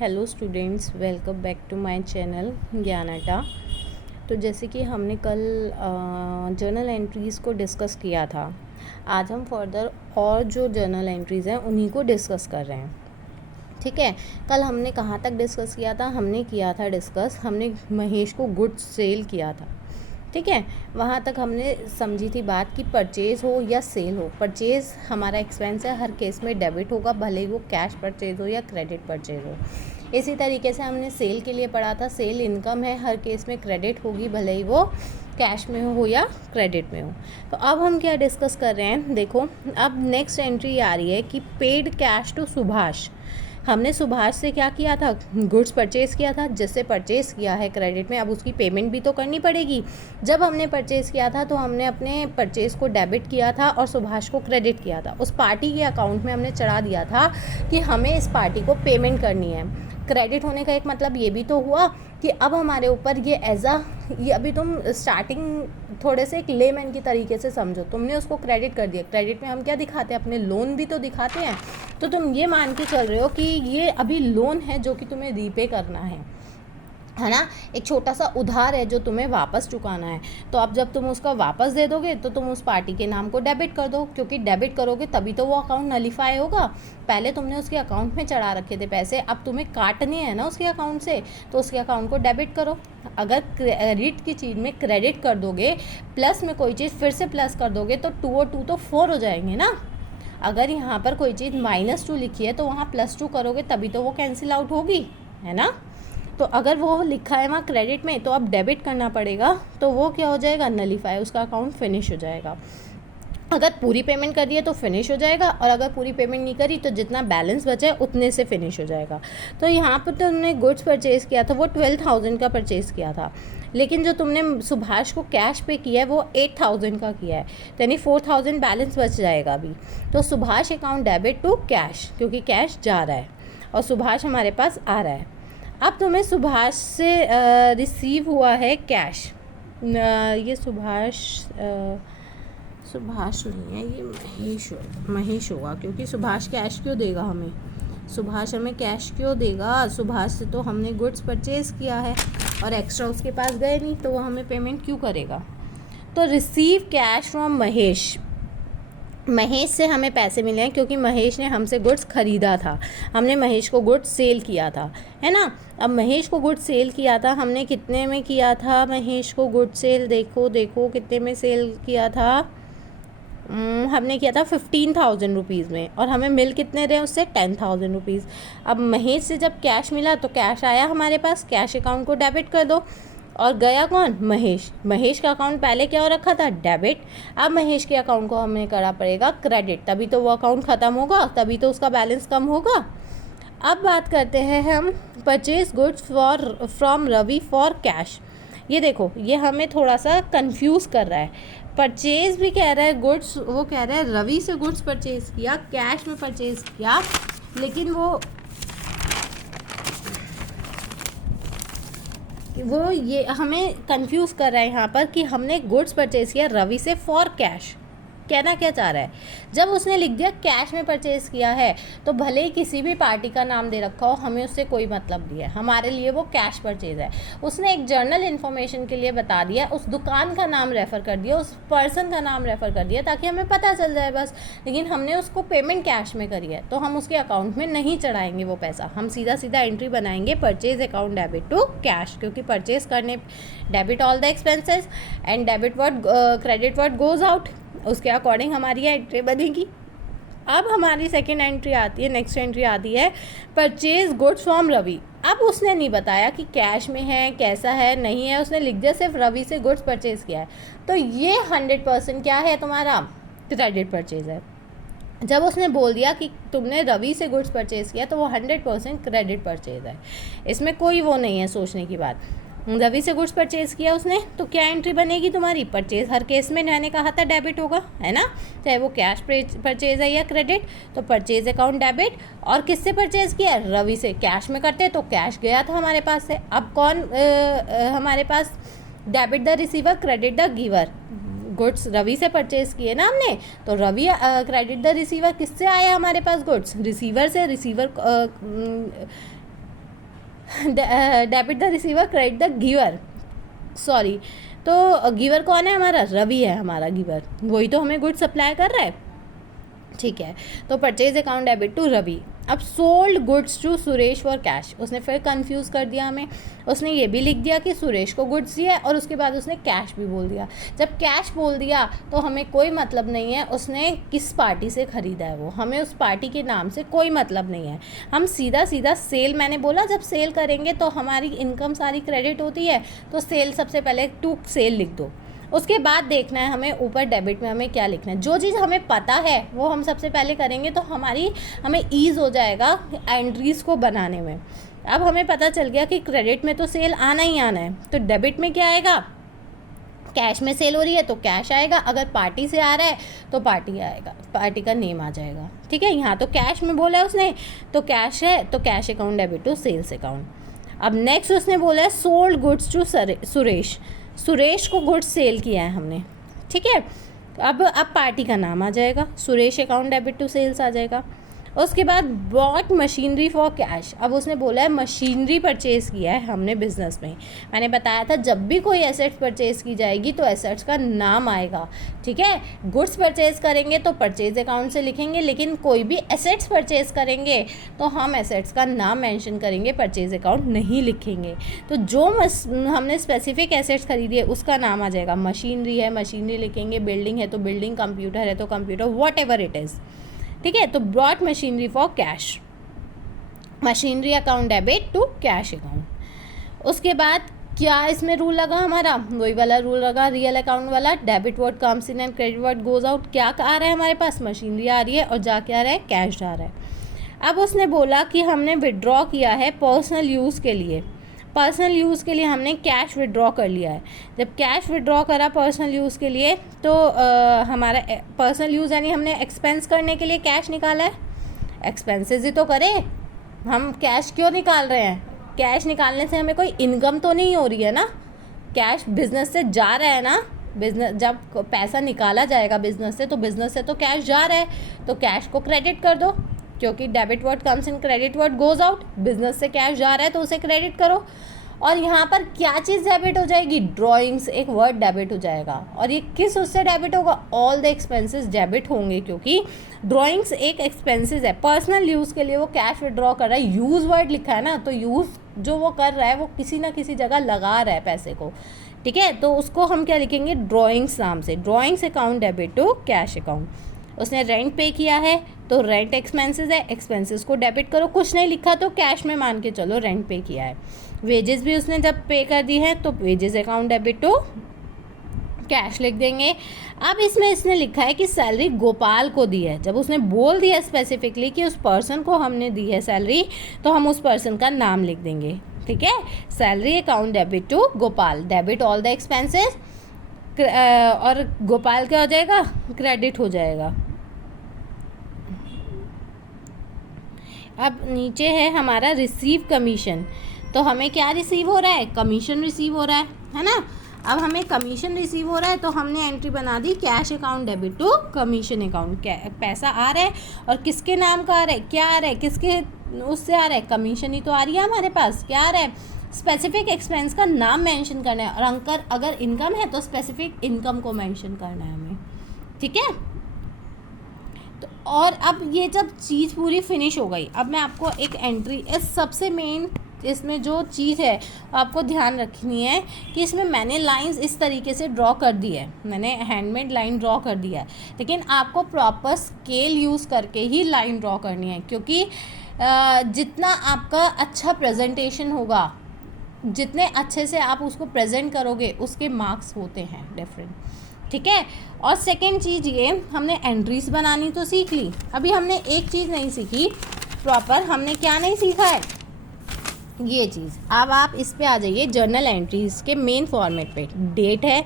Hello students, welcome back to my channel Gyanata. तो जैसे कि हमने कल जर्नल एंट्रीज़ को डिस्कस किया था, आज हम फर्दर और जो जर्नल एंट्रीज़ हैं उन्हीं को डिस्कस कर रहे हैं। ठीक है, कल हमने कहाँ तक डिस्कस किया था? हमने महेश को गुड्स सेल किया था। ठीक है, वहाँ तक हमने समझी थी बात कि परचेज़ हो या सेल हो, परचेज़ हमारा एक्सपेंस है, हर केस में डेबिट होगा, भले ही वो कैश परचेज़ हो या क्रेडिट परचेज़ हो। इसी तरीके से हमने सेल के लिए पढ़ा था, सेल इनकम है, हर केस में क्रेडिट होगी, भले ही वो कैश में हो या क्रेडिट में हो। तो अब हम क्या डिस्कस कर रहे हैं, देखो अब नेक्स्ट एंट्री आ रही है कि पेड कैश टू सुभाष। हमने सुभाष से क्या किया था? गुड्स परचेज़ किया था। जिससे परचेज़ किया है क्रेडिट में, अब उसकी पेमेंट भी तो करनी पड़ेगी। जब हमने परचेज़ किया था तो हमने अपने परचेज़ को डेबिट किया था और सुभाष को क्रेडिट किया था। उस पार्टी के अकाउंट में हमने चढ़ा दिया था कि हमें इस पार्टी को पेमेंट करनी है। क्रेडिट होने का एक मतलब ये भी तो हुआ कि अब हमारे ऊपर ये अभी तुम स्टार्टिंग थोड़े से एक लेमैन की तरीके से समझो, तुमने उसको क्रेडिट कर दिया। क्रेडिट में हम क्या दिखाते हैं? अपने लोन भी तो दिखाते हैं। तो तुम ये मान के चल रहे हो कि ये अभी लोन है जो कि तुम्हें रीपे करना है ना, एक छोटा सा उधार है जो तुम्हें वापस चुकाना है। तो अब जब तुम उसका वापस दे दोगे तो तुम उस पार्टी के नाम को डेबिट कर दो, क्योंकि डेबिट करोगे तभी तो वो अकाउंट नलीफाई होगा। पहले तुमने उसके अकाउंट में चढ़ा रखे थे पैसे, अब तुम्हें काटने हैं ना उसके अकाउंट से, तो उसके अकाउंट को डेबिट करो। अगर क्रेडिट की चीज़ में क्रेडिट कर दोगे, प्लस में कोई चीज़ फिर से प्लस कर दोगे, तो 2 और 2 तो 4 हो जाएंगे ना। अगर यहाँ पर कोई चीज़ -2 लिखी है तो वहाँ +2 करोगे तभी तो वो कैंसिल आउट होगी, है ना। तो अगर वो लिखा है वहाँ क्रेडिट में तो अब डेबिट करना पड़ेगा, तो वो क्या हो जाएगा? नलीफाई, उसका अकाउंट फिनिश हो जाएगा। अगर पूरी पेमेंट करी है तो फिनिश हो जाएगा, और अगर पूरी पेमेंट नहीं करी तो जितना बैलेंस बचा है उतने से फिनिश हो जाएगा। तो यहाँ पर तो तुमने गुड्स परचेज़ किया था, वो 12,000 का परचेज़ किया था, लेकिन जो तुमने सुभाष को कैश पे किया है वो 8,000 का किया है, तो यानी 4,000 बैलेंस बच जाएगा अभी। तो Subhash account debit to cash, क्योंकि कैश जा रहा है और सुभाष हमारे पास आ रहा है। अब तुम्हें सुभाष से रिसीव हुआ है कैश। ये सुभाष नहीं है, ये महेश होगा, क्योंकि सुभाष कैश क्यों देगा हमें? सुभाष हमें कैश क्यों देगा? सुभाष से तो हमने गुड्स परचेज़ किया है और एक्स्ट्रा उसके पास गए नहीं, तो वो हमें पेमेंट क्यों करेगा? तो रिसीव कैश फ्रॉम महेश से हमें पैसे मिले हैं, क्योंकि महेश ने हमसे गुड्स ख़रीदा था। हमने महेश को गुड्स सेल किया था, है ना। अब महेश को गुड्स सेल किया था, हमने कितने में किया था? महेश को गुड्स सेल देखो कितने में सेल किया था। हमने किया था 15,000 रुपीज़ में, और हमें मिल कितने रहे उससे? 10,000 रुपीज़। अब महेश से जब कैश मिला तो कैश आया हमारे पास, कैश अकाउंट को डेबिट कर दो, और गया कौन? महेश का अकाउंट पहले क्या हो रखा था? डेबिट। अब महेश के अकाउंट को हमें करना पड़ेगा क्रेडिट, तभी तो वो अकाउंट ख़त्म होगा, तभी तो उसका बैलेंस कम होगा। अब बात करते हैं हम purchase goods from Ravi for cash. ये देखो, ये हमें थोड़ा सा कंफ्यूज कर रहा है। परचेज भी कह रहा है गुड्स, वो कह रहा है रवि से गुड्स परचेज किया, कैश में परचेज किया, लेकिन वो ये हमें कंफ्यूज कर रहा है यहाँ पर कि हमने गुड्स परचेज किया रवि से फॉर कैश। कहना क्या चाह रहा है? जब उसने लिख दिया कैश में परचेज़ किया है, तो भले ही किसी भी पार्टी का नाम दे रखा हो, हमें उससे कोई मतलब नहीं है, हमारे लिए वो कैश परचेज़ है। उसने एक जर्नल इन्फॉर्मेशन के लिए बता दिया, उस दुकान का नाम रेफ़र कर दिया, उस पर्सन का नाम रेफ़र कर दिया, ताकि हमें पता चल जाए बस। लेकिन हमने उसको पेमेंट कैश में करी है, तो हम उसके अकाउंट में नहीं चढ़ाएंगे वो पैसा, हम सीधा सीधा एंट्री बनाएंगे purchase account debit to cash, क्योंकि परचेज़ करने debit all the expenses and debit what credit what goes out, उसके अकॉर्डिंग हमारी एंट्री बनेगी। अब हमारी सेकेंड एंट्री आती है, नेक्स्ट एंट्री आती है परचेज गुड्स फ्रॉम रवि। अब उसने नहीं बताया कि कैश में है, कैसा है, नहीं है, उसने लिख दिया सिर्फ रवि से गुड्स परचेज किया है, तो ये 100% क्या है? तुम्हारा क्रेडिट परचेज है। जब उसने बोल दिया कि तुमने रवि से गुड्स परचेज किया, तो वो 100% क्रेडिट परचेज है, इसमें कोई वो नहीं है सोचने की बात। रवि से गुड्स परचेज़ किया उसने, तो क्या एंट्री बनेगी तुम्हारी? परचेज़। हर केस में मैंने कहा था डेबिट होगा, है ना, चाहे वो कैश परचेज़ है या क्रेडिट। तो परचेज़ अकाउंट डेबिट, और किससे परचेज़ किया? रवि से। कैश में करते तो कैश गया था हमारे पास से, अब कौन हमारे पास? Debit the receiver, credit the giver. Goods Ravi से परचेज़ किए ना हमने, तो रवि क्रेडिट द रिसीवर। किससे आया हमारे पास गुड्स? रिसीवर से। Receiver debit the receiver, credit the giver, sorry, तो गिवर कौन है हमारा? रवि है हमारा गिवर, वही तो हमें गुड सप्लाई कर रहा है, ठीक है। तो purchase account debit to Ravi. अब sold goods to Suresh for cash, उसने फिर कंफ्यूज कर दिया हमें, उसने ये भी लिख दिया कि सुरेश को गुड्स दिया है और उसके बाद उसने कैश भी बोल दिया। जब कैश बोल दिया तो हमें कोई मतलब नहीं है उसने किस पार्टी से ख़रीदा है, वो हमें उस पार्टी के नाम से कोई मतलब नहीं है। हम सीधा सीधा सेल, मैंने बोला जब सेल करेंगे तो हमारी इनकम सारी क्रेडिट होती है, तो सेल सबसे पहले टू सेल लिख दो। उसके बाद देखना है हमें ऊपर डेबिट में हमें क्या लिखना है। जो चीज़ हमें पता है वो हम सबसे पहले करेंगे तो हमें ईज़ हो जाएगा एंट्रीज़ को बनाने में। अब हमें पता चल गया कि क्रेडिट में तो सेल आना ही आना है, तो डेबिट में क्या आएगा? कैश में सेल हो रही है तो कैश आएगा, अगर पार्टी से आ रहा है तो पार्टी आएगा, पार्टी का नेम आ जाएगा, ठीक है। यहाँ तो कैश में बोला है उसने, तो कैश है तो cash account debit to sales account. अब नेक्स्ट उसने बोला है sold goods to Suresh, Suresh को गुड्स सेल किया है हमने, ठीक है। अब पार्टी का नाम आ जाएगा, Suresh account debit to sales आ जाएगा। उसके बाद बॉट मशीनरी फॉर कैश, अब उसने बोला है मशीनरी परचेज़ किया है हमने बिज़नेस में। मैंने बताया था जब भी कोई एसेट्स परचेज़ की जाएगी तो एसेट्स का नाम आएगा, ठीक है। गुड्स परचेज़ करेंगे तो परचेज अकाउंट से लिखेंगे, लेकिन कोई भी एसेट्स परचेज़ करेंगे तो हम एसेट्स का नाम मेंशन करेंगे, परचेज अकाउंट नहीं लिखेंगे। तो जो हमने स्पेसिफिक एसेट्स खरीदी है उसका नाम आ जाएगा, मशीनरी है मशीनरी लिखेंगे, बिल्डिंग है तो बिल्डिंग, कंप्यूटर है तो computer, whatever it is, ठीक है। तो brought machinery for cash, machinery account debit to cash account. उसके बाद क्या इसमें रूल लगा हमारा? वही वाला रूल लगा रियल अकाउंट वाला, debit word comes in and credit word goes out. क्या आ रहा है हमारे पास? मशीनरी आ रही है और जा क्या आ रहा है? कैश जा रहा है। अब उसने बोला कि हमने विड्रॉ किया है पर्सनल यूज़ के लिए, पर्सनल यूज़ के लिए हमने कैश विड्रॉ कर लिया है। जब कैश विड्रॉ करा पर्सनल यूज़ के लिए तो हमारा पर्सनल यूज़ यानी हमने एक्सपेंस करने के लिए कैश निकाला है, एक्सपेंसेस ही तो करें हम, कैश क्यों निकाल रहे हैं? कैश निकालने से हमें कोई इनकम तो नहीं हो रही है ना, कैश बिजनेस से जा रहा है ना, बिजनेस जब पैसा निकाला जाएगा बिजनेस से तो बिजनेस से तो कैश जा रहा है, तो कैश को क्रेडिट कर दो, क्योंकि debit word comes in credit word goes out, business से कैश जा रहा है तो उसे क्रेडिट करो। और यहाँ पर क्या चीज़ डेबिट हो जाएगी? ड्राइंग्स, एक वर्ड डेबिट हो जाएगा। और ये किस उससे डेबिट होगा? ऑल द एक्सपेंसेस डेबिट होंगे, क्योंकि ड्राइंग्स एक एक्सपेंसेस है, पर्सनल यूज़ के लिए वो कैश विड्रॉ कर रहा है, यूज़ वर्ड लिखा है ना, तो यूज़ जो वो कर रहा है वो किसी ना किसी जगह लगा रहा है पैसे को, ठीक है। तो उसको हम क्या लिखेंगे? ड्राइंग्स नाम से, drawings account debit to cash account. उसने रेंट पे किया है तो रेंट एक्सपेंसेस है, एक्सपेंसेस को डेबिट करो, कुछ नहीं लिखा तो कैश में मान के चलो रेंट पे किया है। वेजेस भी उसने जब पे कर दी है तो wages account debit to cash लिख देंगे। अब इसमें इसने लिखा है कि सैलरी गोपाल को दी है, जब उसने बोल दिया स्पेसिफिकली कि उस पर्सन को हमने दी है सैलरी तो हम उस पर्सन का नाम लिख देंगे, ठीक है। Salary account debit to Gopal, debit all the expenses, और गोपाल क्या हो जाएगा? क्रेडिट हो जाएगा। अब नीचे है हमारा रिसीव कमीशन, तो हमें क्या रिसीव हो रहा है? कमीशन रिसीव हो रहा है ना। अब हमें कमीशन रिसीव हो रहा है तो हमने एंट्री बना दी cash account debit to commission account. पैसा आ रहा है और किसके नाम का आ रहा है? क्या आ रहा है? किसके उससे आ रहा है? कमीशन ही तो आ रही है हमारे पास। क्या आ रहा है? स्पेसिफिक एक्सपेंस का नाम मेंशन करना है, और अगर इनकम है तो स्पेसिफिक इनकम को मेंशन करना है हमें, ठीक है। तो और अब ये जब चीज़ पूरी फिनिश हो गई, अब मैं आपको एक एंट्री, इस सबसे मेन इसमें जो चीज़ है आपको ध्यान रखनी है कि इसमें मैंने लाइंस इस तरीके से ड्रॉ कर दी है, मैंने हैंडमेड लाइन ड्रॉ कर दिया है, लेकिन आपको प्रॉपर स्केल यूज़ करके ही लाइन ड्रॉ करनी है, क्योंकि जितना आपका अच्छा प्रेजेंटेशन होगा, जितने अच्छे से आप उसको प्रेजेंट करोगे उसके मार्क्स होते हैं डिफरेंट, ठीक है। और सेकंड चीज़ ये, हमने एंट्रीज बनानी तो सीख ली, अभी हमने एक चीज़ नहीं सीखी प्रॉपर, हमने क्या नहीं सीखा है? ये चीज़। अब आप इस पे आ जाइए जर्नल एंट्रीज के मेन फॉर्मेट पे। डेट है,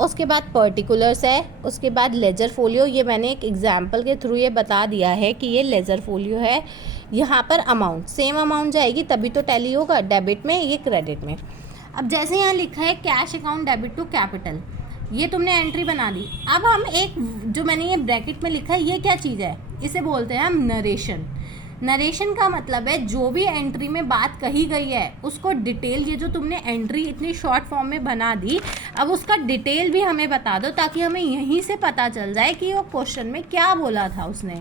उसके बाद पर्टिकुलर्स है, उसके बाद लेजर फोलियो, ये मैंने एक एग्जांपल के थ्रू ये बता दिया है कि ये लेजर फोलियो है। यहाँ पर अमाउंट सेम अमाउंट जाएगी तभी तो टैली होगा, डेबिट में ये क्रेडिट में। अब जैसे यहाँ लिखा है cash account debit to capital, ये तुमने एंट्री बना दी। अब हम एक जो मैंने ये ब्रैकेट में लिखा है ये क्या चीज़ है? इसे बोलते हैं हम नरेशन। नरेशन का मतलब है जो भी एंट्री में बात कही गई है उसको डिटेल, ये जो तुमने एंट्री इतनी शॉर्ट फॉर्म में बना दी, अब उसका डिटेल भी हमें बता दो ताकि हमें यहीं से पता चल जाए कि वो क्वेश्चन में क्या बोला था उसने।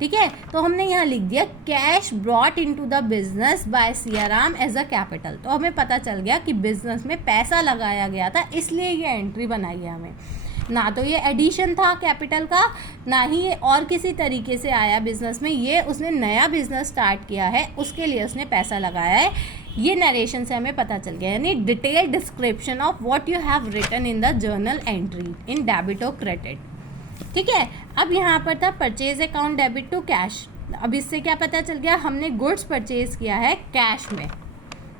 ठीक है, तो हमने यहाँ लिख दिया cash brought into the business by Siyaram as a capital. तो हमें पता चल गया कि बिजनेस में पैसा लगाया गया था, इसलिए ये एंट्री बनाई है हमें। ना तो ये एडिशन था कैपिटल का, ना ही ये और किसी तरीके से आया बिजनेस में, ये उसने नया बिजनेस स्टार्ट किया है उसके लिए उसने पैसा लगाया है। ये नरेशन से हमें पता चल गया, यानी detail description of what you have written in the journal entry in debit और क्रेडिट। ठीक है, अब यहाँ पर था purchase account debit to cash. अब इससे क्या पता चल गया, हमने गुड्स परचेज किया है कैश में।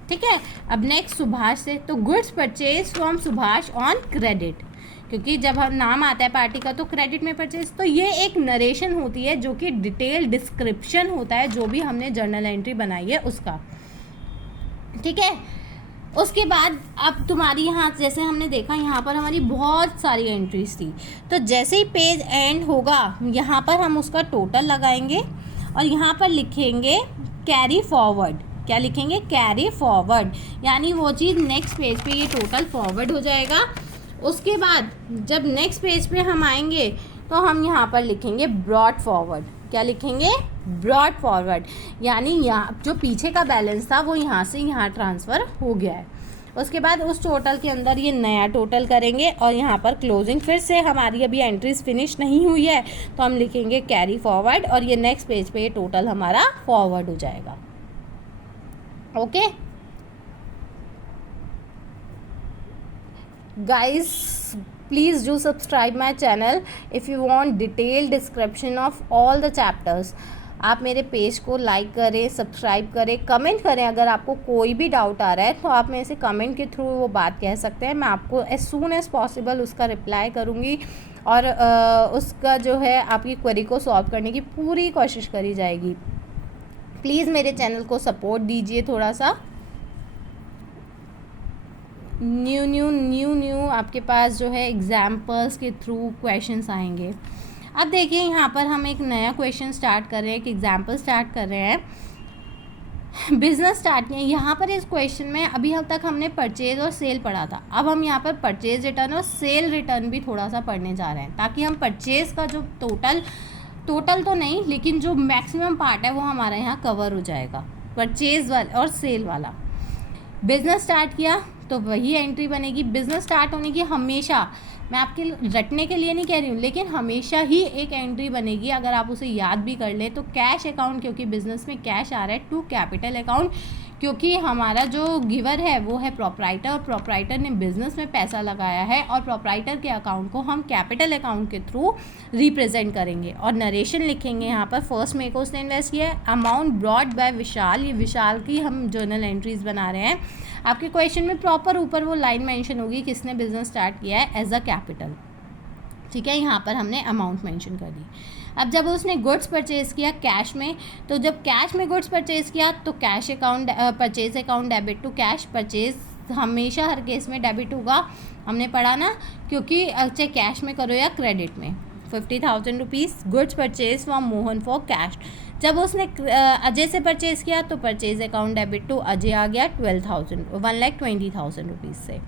ठीक है, अब नेक्स्ट सुभाष से, तो goods purchase from Subhash on credit, क्योंकि जब हम नाम आता है पार्टी का तो क्रेडिट में परचेज, तो ये एक नरेशन होती है जो कि डिटेल डिस्क्रिप्शन होता है जो भी हमने जर्नल एंट्री बनाई है उसका। ठीक है, उसके बाद अब तुम्हारी यहाँ जैसे हमने देखा यहाँ पर हमारी बहुत सारी एंट्रीज थी, तो जैसे ही पेज एंड होगा यहाँ पर हम उसका टोटल लगाएंगे और यहाँ पर लिखेंगे कैरी फॉरवर्ड। क्या लिखेंगे, कैरी फॉरवर्ड, यानी वो चीज़ नेक्स्ट पेज पे ये टोटल फॉरवर्ड हो जाएगा। उसके बाद जब नेक्स्ट पेज पे हम आएंगे तो हम यहाँ पर लिखेंगे ब्रॉट फॉरवर्ड। क्या लिखेंगे, ब्रॉट फॉरवर्ड, यानी यहाँ जो पीछे का बैलेंस था वो यहाँ से यहाँ ट्रांसफ़र हो गया है। उसके बाद उस टोटल के अंदर ये नया टोटल करेंगे और यहाँ पर क्लोजिंग, फिर से हमारी अभी एंट्रीज फिनिश नहीं हुई है तो हम लिखेंगे कैरी फॉरवर्ड और ये नेक्स्ट पेज पे ये टोटल हमारा फॉरवर्ड हो जाएगा। Okay guys, please do subscribe my channel if you want detailed description of all the chapters। आप मेरे पेज को लाइक करें, सब्सक्राइब करें, कमेंट करें। अगर आपको कोई भी डाउट आ रहा है तो आप मेरे से कमेंट के थ्रू वो बात कह सकते हैं, मैं आपको एज सून एज़ पॉसिबल उसका रिप्लाई करूँगी और उसका जो है आपकी क्वेरी को सॉल्व करने की पूरी कोशिश करी जाएगी। प्लीज़ मेरे चैनल को सपोर्ट दीजिए थोड़ा सा। न्यू आपके पास जो है एग्जाम्पल्स के थ्रू क्वेश्चंस आएंगे। अब देखिए यहाँ पर हम एक नया क्वेश्चन स्टार्ट कर रहे हैं, एक एग्जाम्पल स्टार्ट कर रहे हैं, बिजनेस स्टार्ट किया। यहाँ पर इस क्वेश्चन में अभी तक हमने परचेज और सेल पढ़ा था, अब हम यहाँ पर परचेज रिटर्न और सेल रिटर्न भी थोड़ा सा पढ़ने जा रहे हैं ताकि हम परचेज का जो टोटल तो नहीं लेकिन जो मैक्सिमम पार्ट है वो हमारा यहाँ कवर हो जाएगा, परचेज वाला और सेल वाला। बिजनेस स्टार्ट किया तो वही एंट्री बनेगी। बिजनेस स्टार्ट होने की हमेशा, मैं आपके रटने के लिए नहीं कह रही हूँ, लेकिन हमेशा ही एक एंट्री बनेगी अगर आप उसे याद भी कर लें तो कैश अकाउंट, क्योंकि बिजनेस में कैश आ रहा है, टू कैपिटल अकाउंट, क्योंकि हमारा जो गिवर है वो है प्रोप्राइटर और प्रोप्राइटर ने बिजनेस में पैसा लगाया है और प्रोप्राइटर के अकाउंट को हम कैपिटल अकाउंट के थ्रू रिप्रेजेंट करेंगे। और नरेशन लिखेंगे यहाँ पर, फर्स्ट में को उसने इन्वेस्ट किया है, अमाउंट ब्रॉट बाय विशाल, ये विशाल की हम जर्नल एंट्रीज बना रहे हैं। आपके क्वेश्चन में प्रॉपर ऊपर वो लाइन मेंशन होगी किसने बिजनेस स्टार्ट किया है एज अ कैपिटल। ठीक है, यहाँ पर हमने अमाउंट मेंशन कर दी। अब जब उसने गुड्स परचेज़ किया कैश में, तो जब कैश में गुड्स परचेज़ किया तो cash account, purchase account debit to cash. Purchase हमेशा हर केस में डेबिट होगा, हमने पढ़ा ना, क्योंकि चाहे कैश में करो या क्रेडिट में। 50,000 rupees goods purchase from Mohan for cash. जब उसने अजय से परचेज़ किया तो purchase account debit to Ajay आ गया 1,20,000 रुपीज़ से।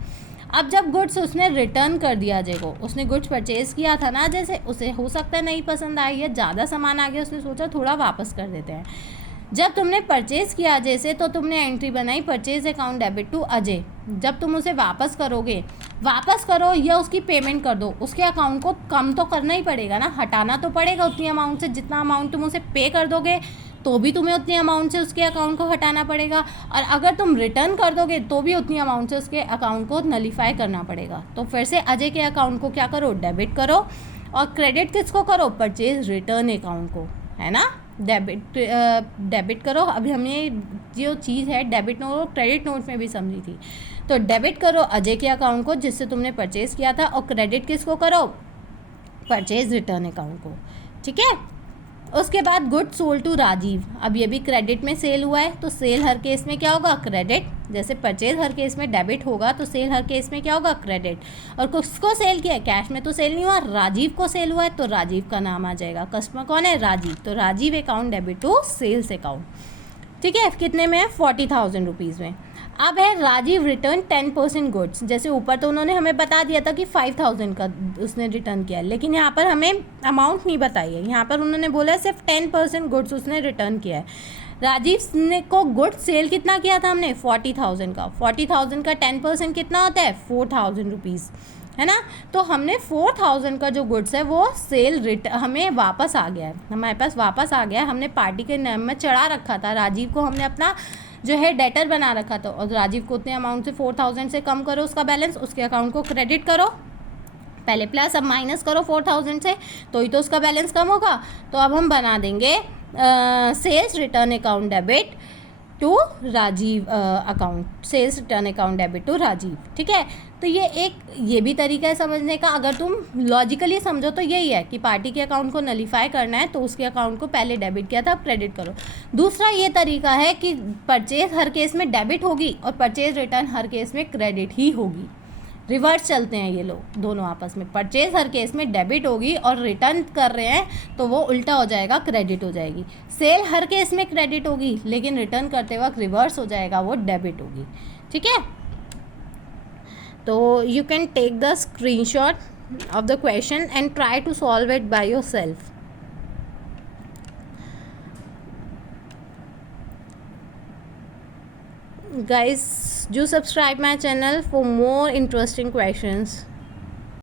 अब जब गुड्स उसने रिटर्न कर दिया अजय को, उसने गुड्स परचेज़ किया था ना अजय से, उसे हो सकता है नहीं पसंद आई है, ज़्यादा सामान आ गया, उसने सोचा थोड़ा वापस कर देते हैं। जब तुमने परचेज़ किया अजय से तो तुमने एंट्री बनाई purchase account debit to Ajay. जब तुम उसे वापस करोगे, वापस करो या उसकी पेमेंट कर दो, उसके अकाउंट को कम तो करना ही पड़ेगा ना, हटाना तो पड़ेगा उतनी अमाउंट से। जितना अमाउंट तुम उसे पे कर दोगे तो भी तुम्हें उतनी अमाउंट से उसके अकाउंट को हटाना पड़ेगा, और अगर तुम रिटर्न कर दोगे तो भी उतनी अमाउंट से उसके अकाउंट को नलीफाई करना पड़ेगा। तो फिर से अजय के अकाउंट को क्या करो, डेबिट करो, और क्रेडिट किसको करो, परचेज रिटर्न अकाउंट को, है ना, डेबिट करो। अभी हमने जो चीज़ है डेबिट नोट और क्रेडिट नोट में भी समझी थी, तो डेबिट करो अजय के अकाउंट को जिससे तुमने परचेज़ किया था, और क्रेडिट किसको करो, परचेज रिटर्न अकाउंट को। ठीक है, उसके बाद गुड सोल्ड टू राजीव, अब ये भी क्रेडिट में सेल हुआ है, तो सेल हर केस में क्या होगा, क्रेडिट। जैसे परचेज हर केस में डेबिट होगा, तो सेल हर केस में क्या होगा, क्रेडिट। और किसको सेल किया है, कैश में तो सेल नहीं हुआ, राजीव को सेल हुआ है, तो राजीव का नाम आ जाएगा। कस्टमर कौन है, राजीव, तो Rajiv account debit to sales account. ठीक है, कितने में है, 40,000 रुपीज़ में। अब है राजीव रिटर्न 10% गुड्स, जैसे ऊपर तो उन्होंने हमें बता दिया था कि 5,000 का उसने रिटर्न किया है, लेकिन यहाँ पर हमें अमाउंट नहीं बताई है, यहाँ पर उन्होंने बोला है सिर्फ 10% गुड्स उसने रिटर्न किया है। राजीव ने को गुड सेल कितना किया था हमने, 40,000 का। 40,000 का 10% कितना होता है, 4,000 रुपीज़, है ना। तो हमने 4,000 का जो गुड्स है वो सेल हमें वापस आ गया है, हमारे पास वापस आ गया है। हमने पार्टी के नाम में चढ़ा रखा था, राजीव को हमने अपना जो है डेटर बना रखा था, और राजीव को उतने अमाउंट से 4,000 से कम करो उसका बैलेंस, उसके अकाउंट को क्रेडिट करो, पहले प्लस अब माइनस करो 4,000 से, तो ही तो उसका बैलेंस कम होगा। तो अब हम बना देंगे sales return account debit to Rajiv account, sales return account debit to Rajiv. ठीक है, तो ये भी तरीका है समझने का। अगर तुम लॉजिकली समझो तो यही है कि पार्टी के अकाउंट को नलीफाई करना है, तो उसके अकाउंट को पहले डेबिट किया था, अब क्रेडिट करो। दूसरा ये तरीका है कि परचेज हर केस में डेबिट होगी और परचेज रिटर्न हर केस में क्रेडिट ही होगी। रिवर्स चलते हैं ये लोग दोनों आपस में, परचेज हर केस में डेबिट होगी और रिटर्न कर रहे हैं तो वो उल्टा हो जाएगा, क्रेडिट हो जाएगी। सेल हर केस में क्रेडिट होगी, लेकिन रिटर्न करते वक्त रिवर्स हो जाएगा, वो डेबिट होगी। ठीक है, तो you can take the screenshot of the question and try to solve it by yourself. Guys, do subscribe my channel for more interesting questions.